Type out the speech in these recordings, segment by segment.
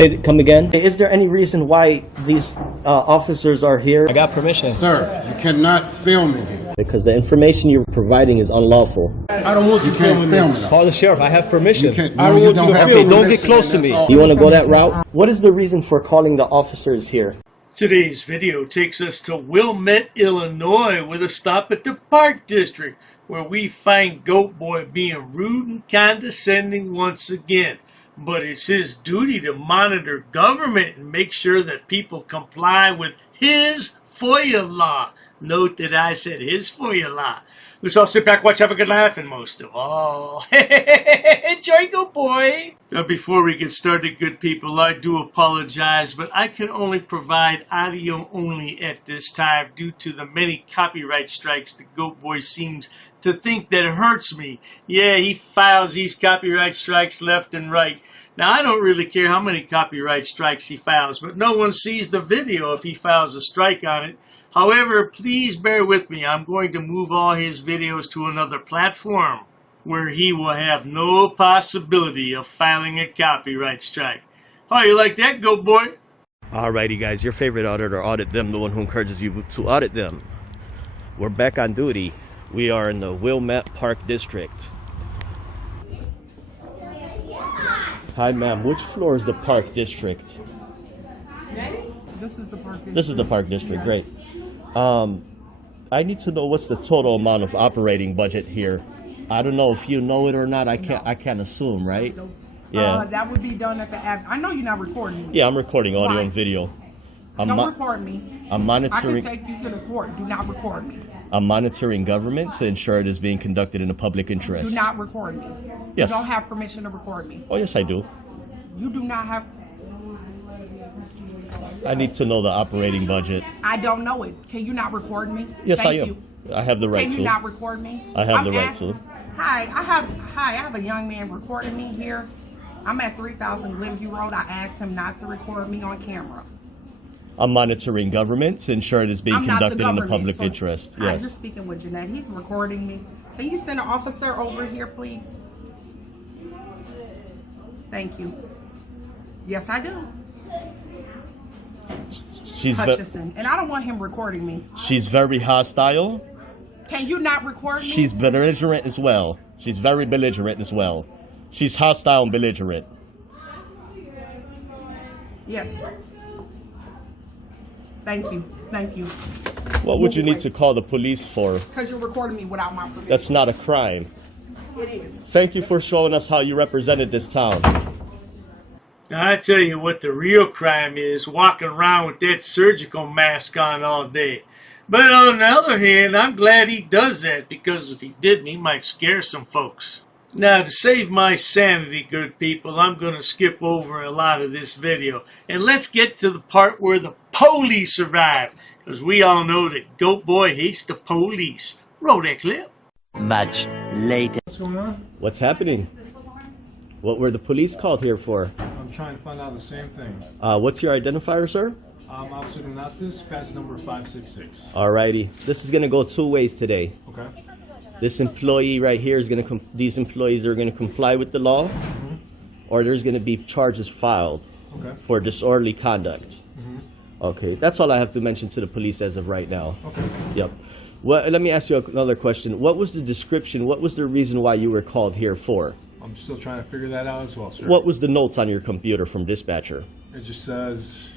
Come again? Is there any reason why these officers are here? I got permission. Sir, you cannot film me here. Because the information you're providing is unlawful. I don't want You can't film me. Call the sheriff. I have permission. I don't want you to film me. Don't get close to me. You want to go that route? What is the reason for calling the officers here? Today's video takes us to Wilmette, Illinois, with a stop at the Park District, where we find GoatBoy being rude and condescending once again. But it's his duty to monitor government and make sure that people comply with his FOIA law. Note that I said his FOIA law. Let's all sit back, watch, have a good laugh, and most of all, enjoy GoatBoy! Now, before we get started, good people, I do apologize, but I can only provide audio only at this time due to the many copyright strikes that GoatBoy seems to think that hurts me. Yeah, he files these copyright strikes left and right. Now, I don't really care how many copyright strikes he files, but no one sees the video if he files a strike on it. However, please bear with me. I'm going to move all his videos to another platform where he will have no possibility of filing a copyright strike. Oh, you like that, GoatBoy? Alrighty guys, your favorite auditor, audit them, the one who encourages you to audit them. We're back on duty. We are in the Wilmette Park District. Hi ma'am, which floor is the Park District? This is the Park District. This is the Park District, great. I need to know what's the total amount of operating budget here. I don't know if you know it or not. I can't assume, right? Yeah. That would be done at the app. I know you're not recording. Yeah, I'm recording audio and video. Don't record me. I'm monitoring. I can take you to the court. Do not record me. I'm monitoring government to ensure it is being conducted in the public interest. Do not record me. Yes. You don't have permission to record me. Oh, yes, I do. You do not have. I need to know the operating budget. I don't know it. Can you not record me? Yes, Thank I am. You. I have the right Can to. you not record me? I have the right to. Hi, I have a young man recording me here. I'm at 3000 Glenview Road. I asked him not to record me on camera. I'm monitoring government to ensure it is being conducted in the public so, interest. Hi, Yes. you're speaking with Jeanette. He's recording me. Can you send an officer over here, please? Thank you. Yes, I do. She's Hutchison. And I don't want him recording me. She's very hostile. Can you not record me? She's belligerent as well. She's very belligerent as well. She's hostile and belligerent. Yes. Thank you. Thank you. What would you need to call the police for? Because you're recording me without my permission. That's not a crime. It is. Thank you for showing us how you represented this town. Now, I tell you what the real crime is, walking around with that surgical mask on all day. But on the other hand, I'm glad he does that, because if he didn't, he might scare some folks. Now, to save my sanity, good people, I'm going to skip over a lot of this video. And let's get to the part where the police arrive, because we all know that GoatBoy hates the police. Roll that clip. Much later. What's going on? What's happening? What were the police called here for? I'm trying to find out the same thing. What's your identifier, sir? Officer Donatis, badge number 566. Alrighty. This is going to go two ways today. Okay. This employee right here is going to, these employees are going to comply with the law, or there's going to be charges filed for disorderly conduct. Okay, that's all I have to mention to the police as of right now. Okay. Yep. Well, let me ask you another question. What was the description? What was the reason why you were called here for? I'm still trying to figure that out as well, sir. What was the notes on your computer from dispatcher? It just says,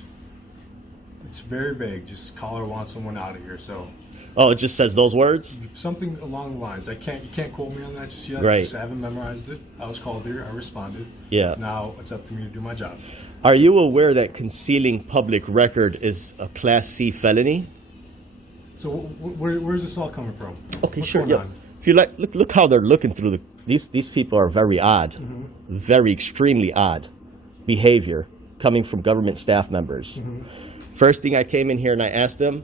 it's very vague. Just caller wants someone out of here, so. Oh, it just says those words? Something along the lines. You can't quote me on that just yet. Right. I haven't memorized it. I was called here. I responded. Yeah. Now it's up to me to do my job. Are you aware that concealing public record is a Class C felony? So where's this all coming from? Okay, What's sure. going Yeah. on? If you like, look how they're looking through the. These people are very odd, very extremely odd behavior coming from government staff members. First thing I came in here and I asked them,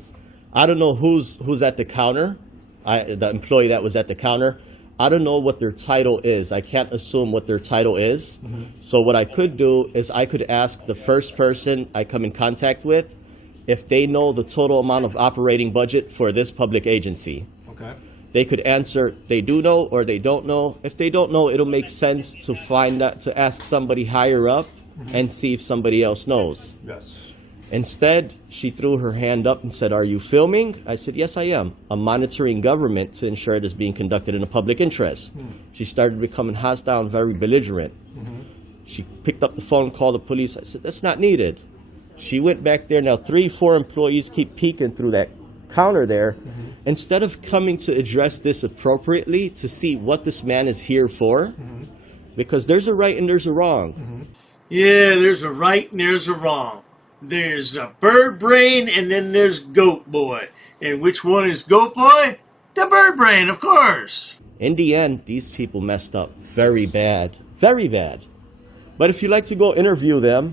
I don't know who's at the counter, the employee that was at the counter. I don't know what their title is. I can't assume what their title is. So what I could do is I could ask the first person I come in contact with if they know the total amount of operating budget for this public agency. Okay. They could answer they do know or they don't know. If they don't know, it'll make sense to find that, to ask somebody higher up and see if somebody else knows. Yes. Instead, she threw her hand up and said, "Are you filming?" I said, "Yes, I am. I'm monitoring government to ensure it is being conducted in a public interest." She started becoming hostile and very belligerent. She picked up the phone, called the police. I said, "That's not needed." She went back there. Now 3-4 employees keep peeking through that counter there. Instead of coming to address this appropriately to see what this man is here for, because there's a right and there's a wrong. Yeah, there's a right and there's a wrong. There's a bird brain and then there's Goat Boy. And which one is Goat Boy? The bird brain, of course. In the end, these people messed up very bad. Very bad. But if you'd like to go interview them,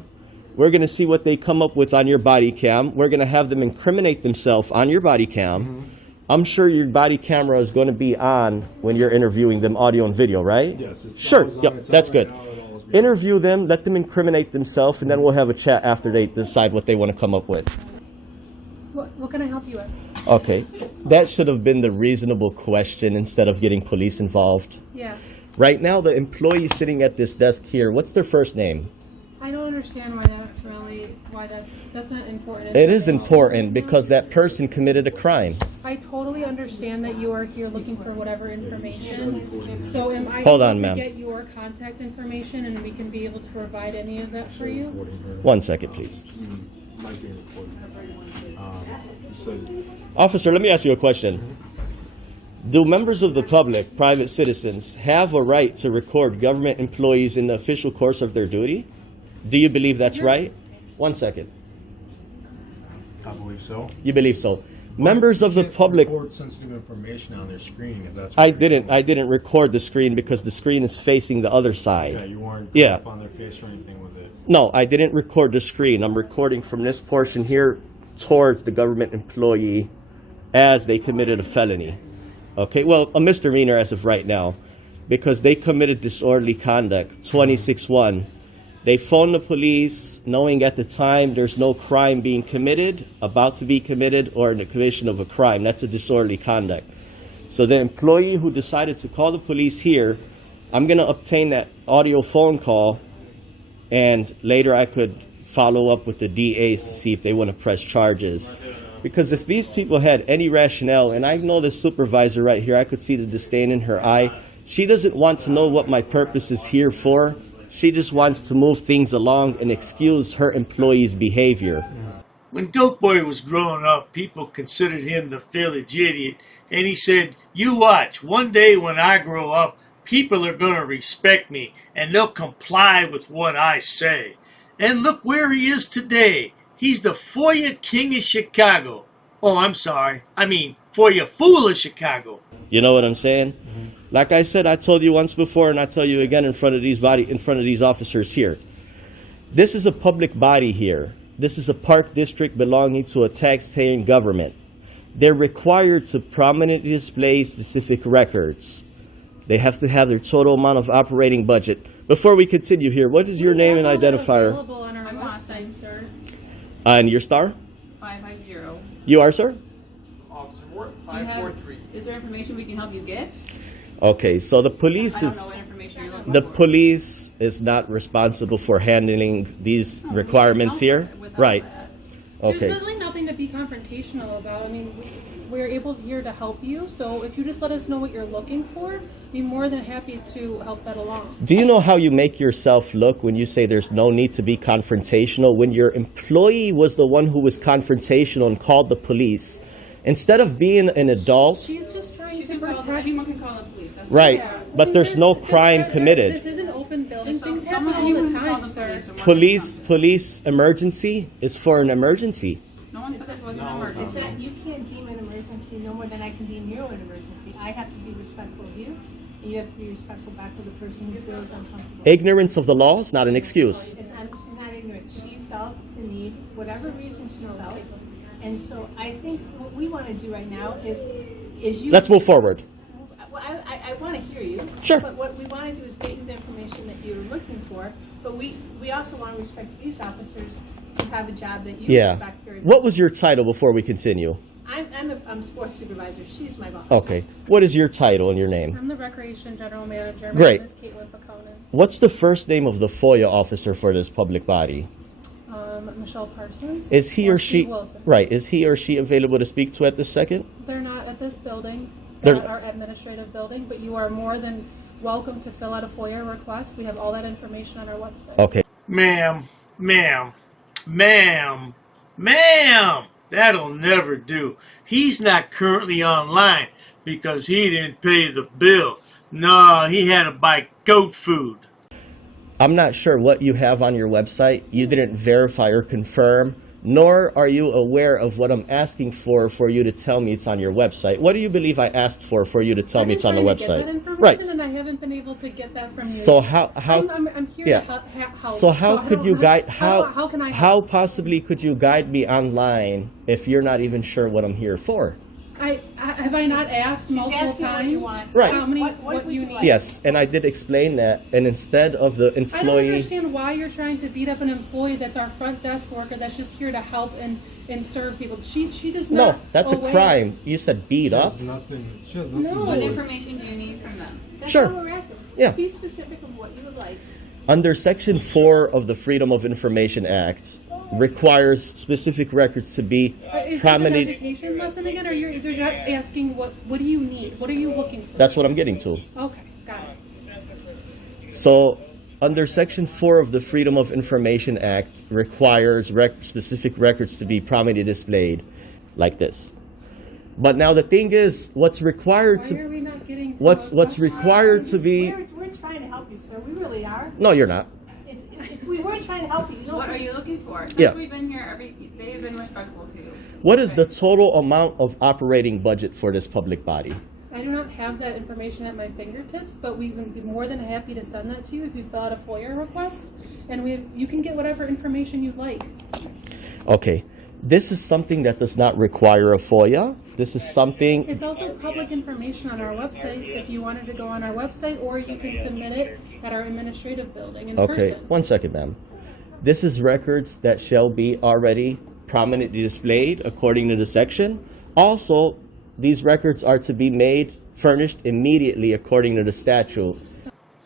we're going to see what they come up with on your body cam. We're going to have them incriminate themselves on your body cam. I'm sure your body camera is going to be on when you're interviewing them, audio and video, right? Yes. It's Sure. always on. Yep, It's that's on right good. now. It'll always be on. Interview them, let them incriminate themselves, and then we'll have a chat after they decide what they want to come up with. What can I help you with? Okay. That should have been the reasonable question instead of getting police involved. Yeah. Right now, the employee sitting at this desk here, what's their first name? I don't understand why that's not important. It is important because that person committed a crime. I totally understand that you are here looking for whatever information. So am I Hold able on, to ma'am. get your contact information and we can be able to provide any of that for you? 1 second, please. Might be recorded. You said Officer, let me ask you a question. Do members of the public, private citizens, have a right to record government employees in the official course of their duty? Do you believe that's right? 1 second. I believe so. You believe so? Members of the public, Record sensitive information on their screen. If that's. I what you're didn't doing. record the screen because the screen is facing the other Yeah, side. you weren't Yeah. up on their face or anything with it. No, I didn't record the screen. I'm recording from this portion here towards the government employee as they committed a felony. Okay, well, a misdemeanor as of right now, because they committed disorderly conduct, 26-1. They phoned the police knowing at the time there's no crime being committed, about to be committed, or in the commission of a crime. That's a disorderly conduct. So the employee who decided to call the police here, I'm going to obtain that audio phone call, and later I could follow up with the DAs to see if they want to press charges. Because if these people had any rationale, and I know the supervisor right here, I could see the disdain in her eye. She doesn't want to know what my purpose is here for. She just wants to move things along and excuse her employees' behavior. When Goat Boy was growing up, people considered him the village idiot. And he said, "You watch, one day when I grow up, people are going to respect me and they'll comply with what I say." And look where he is today. He's the FOIA king of Chicago. Oh, I'm sorry. I mean, FOIA fool of Chicago. You know what I'm saying? Like I said, I told you once before, and I tell you again in front of these officers here. This is a public body here. This is a park district belonging to a tax-paying government. They're required to prominently display specific records. They have to have their total amount of operating budget. Before we continue here, what is your name and identifier? Available on our website, sir. And your star? 550. You are, sir? Officer Ward, 543. Is there information we can help you get? Okay, so the police I don't know what is... information you're looking The for. police is not responsible for handling these requirements here? Right. Okay. There's really nothing to be confrontational about. I mean, we're able here to help you. So if you just let us know what you're looking for, be more than happy to help that along. Do you know how you make yourself look when you say there's no need to be confrontational? When your employee was the one who was confrontational and called the police, instead of being an adult, She's just trying You to can call, protect. anyone can call the police. That's right, Yeah. but there's no crime committed. This is an open building. Some- Things happen someone all the can call time, the sir. police and one Police emergency is for an emergency. No one said this was an It's emergency. that you can't deem an emergency no more than I can deem your own emergency. I have to be respectful of you, and you have to be respectful back of the person who feels uncomfortable. Ignorance of the law is not an excuse. She's not ignorant. She felt the need, whatever reason she felt. And so I think what we want to do right now is you. Let's move forward. Well, I want to hear you. Sure. But what we want to do is get you the information that you're looking for. But we also want to respect police officers who have a job that you Yeah. respect very much. What was your title before we continue? I'm sports supervisor. She's my boss. Okay. What is your title and your name? I'm the recreation general manager. My Great. name is Caitlin Paconin. What's the first name of the FOIA officer for this public body? Michelle Parsons. Is he or Steve she Wilson. right? Is he or she available to speak to at this second? They're not at this building. They're- They're at our administrative building, but you are more than welcome to fill out a FOIA request. We have all that information on our website. Okay. Ma'am, that'll never do. He's not currently online because he didn't pay the bill. No, he had to buy goat food. I'm not sure what you have on your website. You didn't verify or confirm, nor are you aware of what I'm asking for you to tell me it's on your website. What do you believe I asked for you to tell me it's on the I've been website? trying to get that information, Right. and I haven't been able to get that from you. So how I'm here yeah. to help. So how could you guide how can I how possibly could you guide me online if you're not even sure what I'm here for? have I not asked She's multiple asking times? what you want. Right. How many? What would you you need? like? Yes, and I did explain that. And instead of the I don't employee, understand why you're trying to beat up an employee that's our front desk worker that's just here to help and serve people. She does no, not. that's a away- crime. You said beat She up. has nothing. She has nothing No. to What do with. information do you need from them? That's Sure. what we're asking. Yeah. Be specific of what you would like. Under Section 4 of the Freedom of Information Act, requires specific records to be Is this an prominent. education lesson again, or you're not asking what do you need? What are you looking for? That's what I'm getting to. Okay, got it. So, under Section 4 of the Freedom of Information Act, requires specific records to be prominently displayed, like this. But now the thing is, what's required Why to are we not getting? to what's a- required to be. We're trying to help you, sir. We really are. No, you're not. If we weren't trying to help you, you know. What are you looking for? Since Yeah. we've been here, they have been respectful to you. What is the total amount of operating budget for this public body? I do not have that information at my fingertips, but we would be more than happy to send that to you if you fill out a FOIA request, and you can get whatever information you'd like. Okay. This is something that does not require a FOIA. This is something. It's also public information on our website if you wanted to go on our website, or you can submit it at our administrative building in Okay, person. 1 second, ma'am. This is records that shall be already prominently displayed according to the section. Also, these records are to be furnished immediately according to the statute.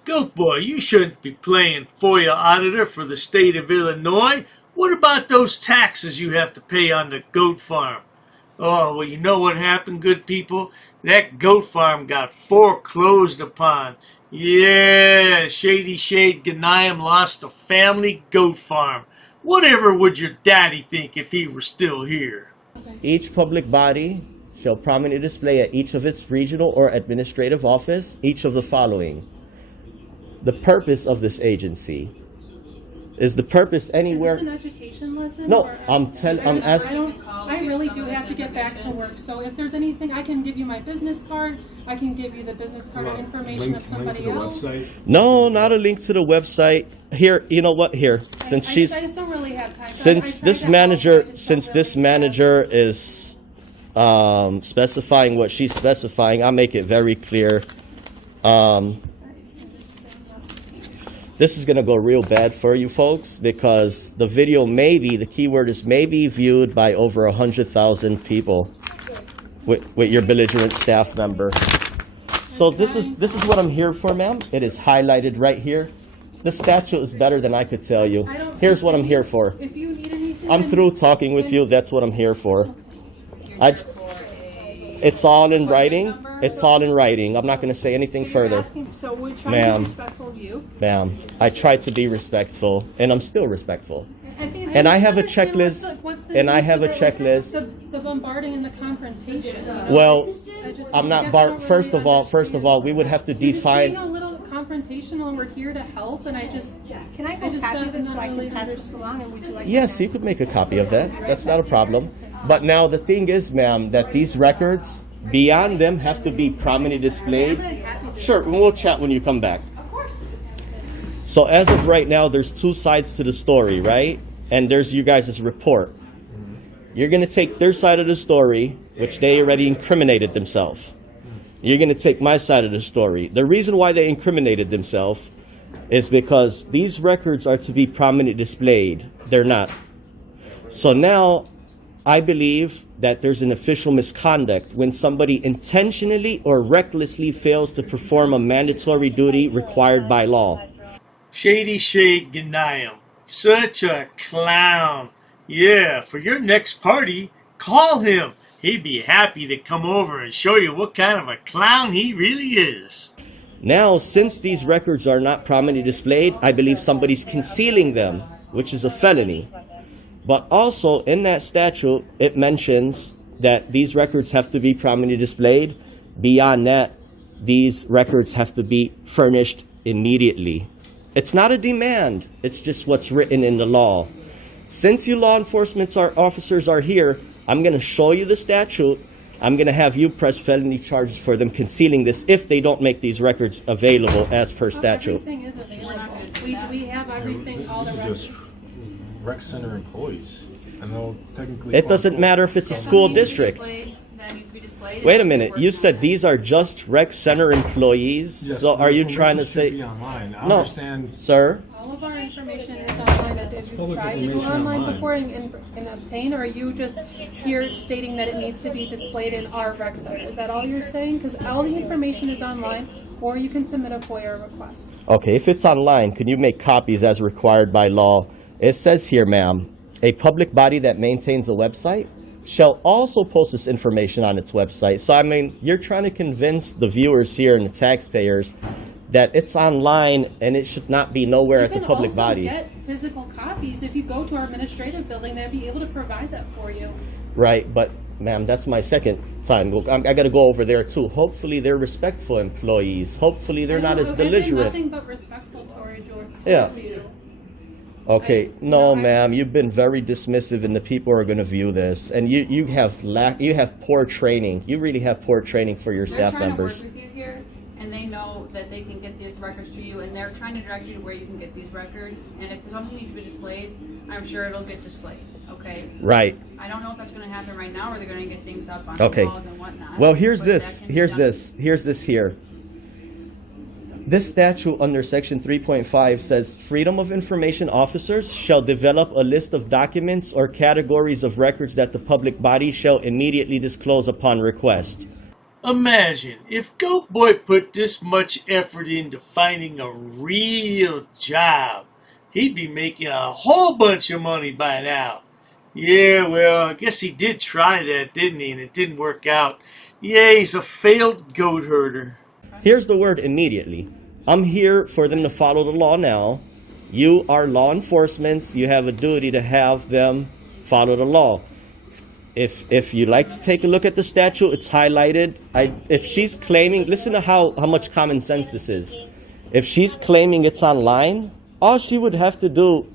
Goat Boy, you shouldn't be playing FOIA auditor for the state of Illinois. What about those taxes you have to pay on the goat farm? Oh, well, you know what happened, good people? That goat farm got foreclosed upon. Yeah, Shady Shade Ghanayim lost a family goat farm. Whatever would your daddy think if he were still here? Each public body shall prominently display at each of its regional or administrative office each of the following. The purpose of this agency. Is the purpose anywhere? Is this an education lesson? No, or- I'm asking. I really do have to get back to work. So if there's anything, I can give you my business card. I can give you the business card and information of Link somebody to the else. website. No, not a link to the website. Here, you know what? Here, since I she's just don't really have time. since this manager is specifying what she's specifying, I'll make it very clear. This is gonna go real bad for you folks because the video the keyword is maybe viewed by over 100,000 people with your belligerent staff member. So this is what I'm here for, ma'am. It is highlighted right here. The statute is better than I could tell you. Here's what I'm here for. If you need anything, I'm through talking with you. That's what I'm here for. It's all in writing. It's all in writing. I'm not going to say anything further. So we're trying to Ma'am. be respectful of you. Ma'am, I tried to be respectful, and I'm still respectful. I think it's And I have a understand checklist, what's the and I need have for a the- checklist. The bombarding and the confrontation. Well, I just- I'm I not guess bar. I don't First really of all, we would have to You're just being define. a little confrontational, and we're here to help. And I just, Can I I go just copy don't- this so not I really can pass this understand. along, and would you like? Yes, you could make a copy of that. That's not a problem. But now the thing is, ma'am, that these records, beyond them, have to be prominently displayed. Sure, we'll chat when you come back. So as of right now, there's two sides to the story, right? And there's you guys' report. You're going to take their side of the story, which they already incriminated themselves. You're going to take my side of the story. The reason why they incriminated themselves is because these records are to be prominently displayed. They're not. So now, I believe that there's an official misconduct when somebody intentionally or recklessly fails to perform a mandatory duty required by law. Shady Shade Ghanayam. Such a clown. Yeah, for your next party, call him. He'd be happy to come over and show you what kind of a clown he really is. Now, since these records are not prominently displayed, I believe somebody's concealing them, which is a felony. But also in that statute, it mentions that these records have to be prominently displayed. Beyond that, these records have to be furnished immediately. It's not a demand, it's just what's written in the law. Since you law enforcement officers are here, I'm going to show you the statute. I'm going to have you press felony charges for them concealing this if they don't make these records available as per statute. Everything is available. We have everything, all the This is records. just rec center employees. I know technically. It doesn't matter if it's a school district. That needs to be displayed. Wait a minute, you said these are just rec center employees? Yes, So are you the trying to information should say... be online. I No, understand. sir, All of our information is online. If you public tried to go information online online. before and obtain, or are you just here stating that it needs to be displayed in our rec center? Is that all you're saying? Because all the information is online, or you can submit a FOIA request. okay, if it's online, can you make copies as required by law? It says here, ma'am, a public body that maintains a website shall also post this information on its website. So, I mean, you're trying to convince the viewers here and the taxpayers that it's online and it should not be nowhere at the public body. You can also get physical copies. If you go to our administrative building, they'll be able to provide that for you. Right, but ma'am, that's my second time. I got to go over there too. Hopefully they're respectful employees. Hopefully they're not as I've been belligerent. nothing but respectful towards Yeah. you. Okay, no, ma'am, you've been very dismissive, and the people are going to view this, and you have poor training. You really have poor training for your They're staff trying members. to work with you here, and they know that they can get these records to you, and they're trying to direct you to where you can get these records. And if something needs to be displayed, I'm sure it'll get displayed. Okay. Right. I don't know if that's going to happen right now, or they're going to get things up on Okay. walls and whatnot. Well, here's but that this. can be Here's done. this. Here's this here. This statute under section 3.5 says freedom of information officers shall develop a list of documents or categories of records that the public body shall immediately disclose upon request. Imagine if GoatBoy put this much effort into finding a real job. He'd be making a whole bunch of money by now. Yeah, well, I guess he did try that, didn't he? And it didn't work out. Yeah, he's a failed goat herder. Here's the word immediately. I'm here for them to follow the law now. You are law enforcement. You have a duty to have them follow the law. If you'd like to take a look at the statute, it's highlighted. If she's claiming, listen to how much common sense this is. If she's claiming it's online, all she would have to do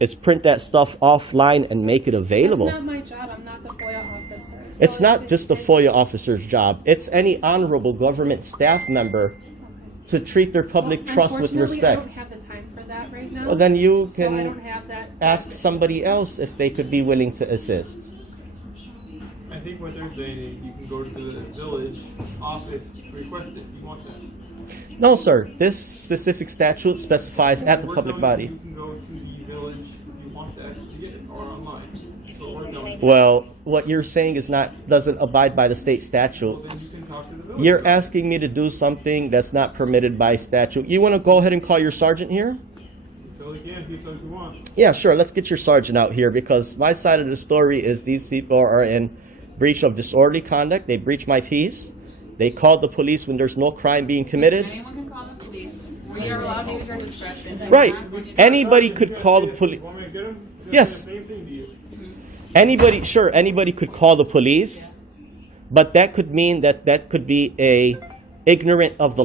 is print that stuff offline and make it available. That's not my job. I'm not the FOIA officer. So It's not just the FOIA officer's job. It's any honorable government staff member to treat their public trust with Unfortunately, I respect. don't have the time for that right now. Well, then you So I don't can have that. ask somebody else if they could be willing to assist. I think what they're saying is you can go to the village office to request it. You want that? No, sir. This specific statute specifies at the We're public telling body. You can go to the village if you want that to get it, or online. So we're telling you. Well, what you're saying doesn't abide by the state Well, statute. then you can talk to the village. You're asking me to do something that's not permitted by statute. You want to go ahead and call your sergeant here? So you can if you want. Yeah, sure. Let's get your sergeant out here because my side of the story is these people are in breach of disorderly conduct. They breach my peace. They called the police when there's no crime being committed. Anyone can call the police. We are allowed to use our discretion. and Right. we're not going to- Anybody could call the police. Want me to get them? Yes. Same thing to you. Anybody could call the police, but that could mean that could be a ignorance of the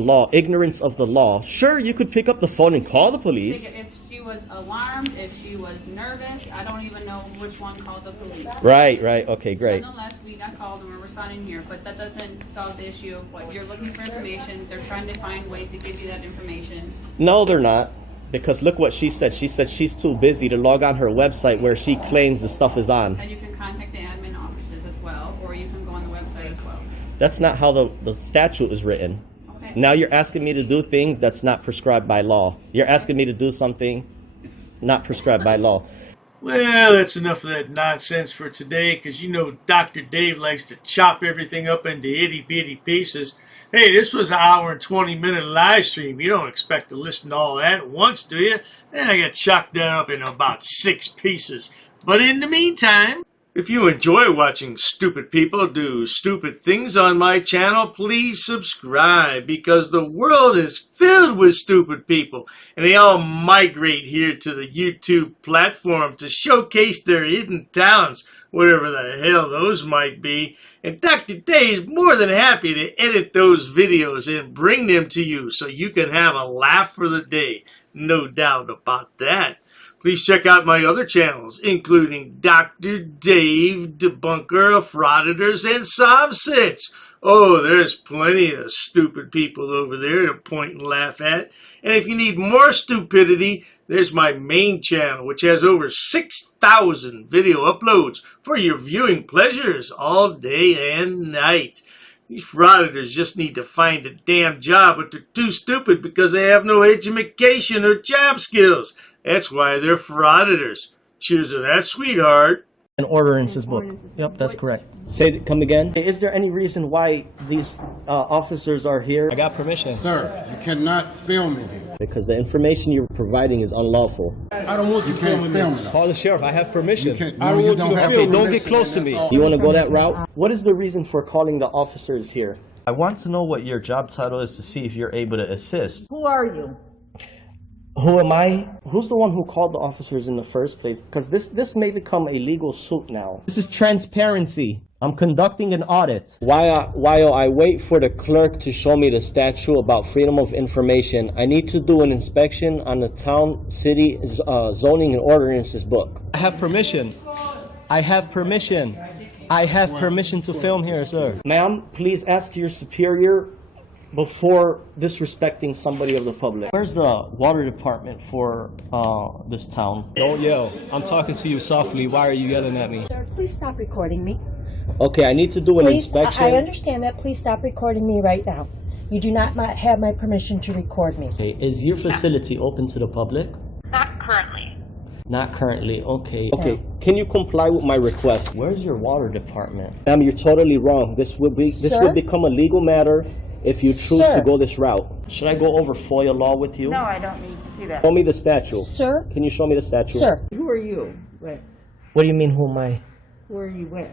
law. Sure, you could pick up the phone and call the police. If she was alarmed, if she was nervous, I don't even know which one called the police. Right, okay, great. Nonetheless, we got called and we're responding here, but that doesn't solve the issue of what you're looking for information. They're trying to find ways to give you that information. No, they're not. Because look what she said. She said she's too busy to log on her website where she claims the stuff is on. And you can contact the admin offices as well, or you can go on the website as well. That's not how the statute is written. Okay. Now you're asking me to do things that's not prescribed by law. You're asking me to do something not prescribed by law. Well, that's enough of that nonsense for today, because you know Dr. Dave likes to chop everything up into itty-bitty pieces. Hey, this was an hour and 20-minute live stream. You don't expect to listen to all that at once, do you? I got chopped that up into about 6 pieces. But in the meantime, if you enjoy watching stupid people do stupid things on my channel, please subscribe, because the world is filled with stupid people, and they all migrate here to the YouTube platform to showcase their hidden talents, whatever the hell those might be. And Dr. Day is more than happy to edit those videos and bring them to you so you can have a laugh for the day. No doubt about that. Please check out my other channels, including Dr. Dave, Debunker of Frauditors and Sobsits. Oh, there's plenty of stupid people over there to point and laugh at. And if you need more stupidity, there's my main channel, which has over 6,000 video uploads for your viewing pleasures all day and night. These frauditors just need to find a damn job, but they're too stupid because they have no education or job skills. That's why they're frauditors. Cheers to that, sweetheart. An ordinances book. Yep, that's correct. Come again. Is there any reason why these officers are here? I got permission. Sir, you cannot film me here. Because the information you're providing is unlawful. I don't want You can't film me. Call the sheriff. I have permission. I don't want you to have film. Don't permission, get close to and me. that's all. You want to go that route? What is the reason for calling the officers here? I want to know what your job title is to see if you're able to assist. Who are you? Who am I? Who's the one who called the officers in the first place? Because this may become a legal suit now. This is transparency. I'm conducting an audit. While I wait for the clerk to show me the statute about freedom of information, I need to do an inspection on the town, city, zoning and ordinances book. I have permission. I have permission. I have permission to film here, sir. Ma'am, please ask your superior before disrespecting somebody of the public. Where's the water department for this town? Don't yell. I'm talking to you softly. Why are you yelling at me? Sir, please stop recording me. Okay, I need to do an inspection. I understand that. Please stop recording me right now. You do not have my permission to record me. Okay, is your facility open to the public? Not currently. Not currently, okay. Okay, can you comply with my request? Where's your water department? Ma'am, you're totally wrong. This will become a legal matter if you choose to go this route. Should I go over FOIA law with you? No, I don't need to do that. Show me the statute. Sir? Can you show me the statute? Sir. Who are you with? What do you mean, who am I? Who are you with?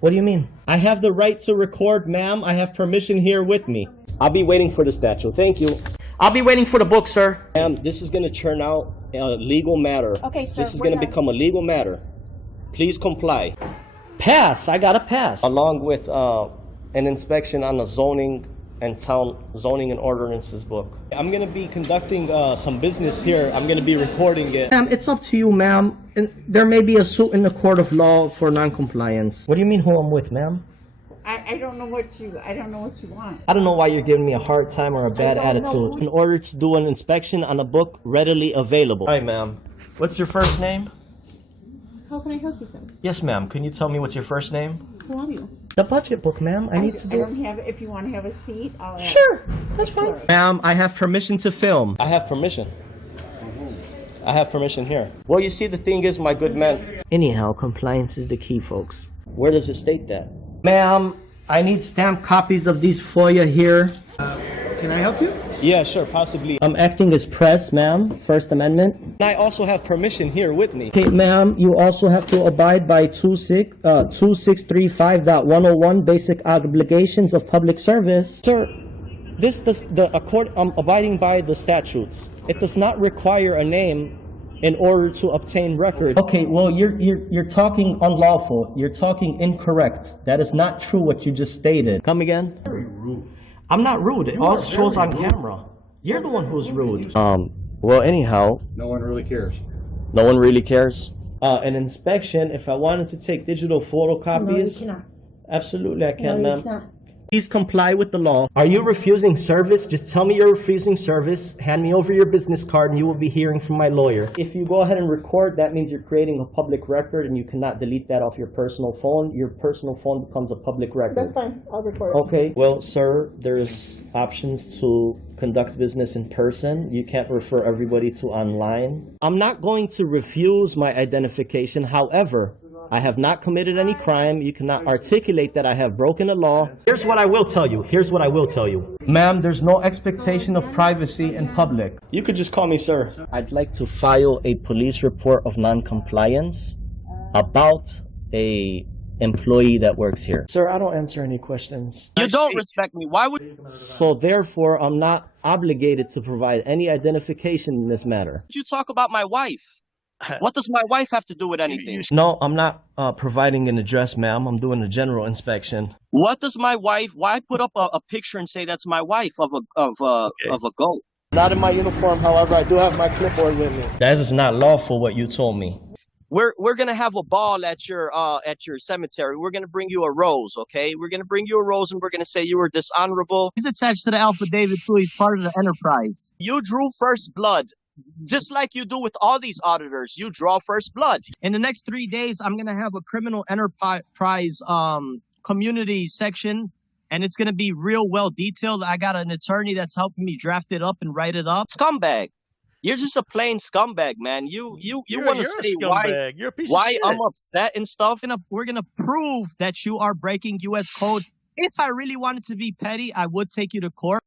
What do you mean? I have the right to record, ma'am. I have permission here with me. I'll be waiting for the statute. Thank you. I'll be waiting for the book, sir. Ma'am, this is going to turn out a legal matter. Okay, sir. This is going to become a legal matter. Please comply. Pass. I got a pass. Along with an inspection on the zoning and ordinances book. I'm going to be conducting some business here. I'm going to be recording it. Ma'am, it's up to you, ma'am. There may be a suit in the court of law for non-compliance. What do you mean who I'm with, ma'am? I don't know what you want. I don't know why you're giving me a hard time or a bad attitude. In order to do an inspection on a book readily available. Hi, ma'am. What's your first name? How can I help you, sir? Yes, ma'am. Can you tell me what's your first name? Who are you? The budget book, ma'am. I need to do. I don't have. If you want to have a seat, I'll. Sure, that's fine. Ma'am, I have permission to film. I have permission. I have permission here. Well, you see, the thing is, my good man. Anyhow, compliance is the key, folks. Where does it state that? Ma'am, I need stamped copies of these FOIA here. Can I help you? Yeah, sure, possibly. I'm acting as press, ma'am. First Amendment. I also have permission here with me. Okay, ma'am, you also have to abide by 2635.101 basic obligations of public service. Sir, I'm abiding by the statutes. It does not require a name in order to obtain records. Okay, well, you're talking unlawful. You're talking incorrect. That is not true what you just stated. Come again? Very rude. I'm not rude. It all shows on camera. You're the one who's rude. Well, anyhow. No one really cares. No one really cares? An inspection, if I wanted to take digital photocopies. No, you cannot. Absolutely, I can, No, ma'am. you cannot. Please comply with the law. Are you refusing service? Just tell me you're refusing service. Hand me over your business card and you will be hearing from my lawyer. If you go ahead and record, that means you're creating a public record and you cannot delete that off your personal phone. Your personal phone becomes a public record. That's fine. I'll record. Okay. Well, sir, there's options to conduct business in person. You can't refer everybody to online. I'm not going to refuse my identification. However, I have not committed any crime. You cannot articulate that I have broken the law. Here's what I will tell you. Here's what I will tell you. Ma'am, there's no expectation of privacy in public. You could just call me sir. I'd like to file a police report of non-compliance about a employee that works here. Sir, I don't answer any questions. You don't respect me. Why would So therefore, I'm not obligated to provide any identification in this matter. you talk about my wife? What does my wife have to do with anything? No, I'm not providing an address, ma'am. I'm doing a general inspection. What does my wife? Why put up a picture and say that's my wife of a goat? Not in my uniform, however, I do have my clipboard with me. That is not lawful, what you told me. We're gonna have a ball at your cemetery. We're gonna bring you a rose, okay? We're gonna bring you a rose, and we're gonna say you were dishonorable. He's attached to the affidavit too. He's part of the enterprise. You drew first blood. Just like you do with all these auditors, you draw first blood. In the next 3 days, I'm gonna have a criminal enterprise community section, and it's gonna be real well detailed. I got an attorney that's helping me draft it up and write it up. Scumbag, you're just a plain scumbag, man. You want to say why I'm upset and stuff. We're gonna prove that you are breaking U.S. code. If I really wanted to be petty, I would take you to court.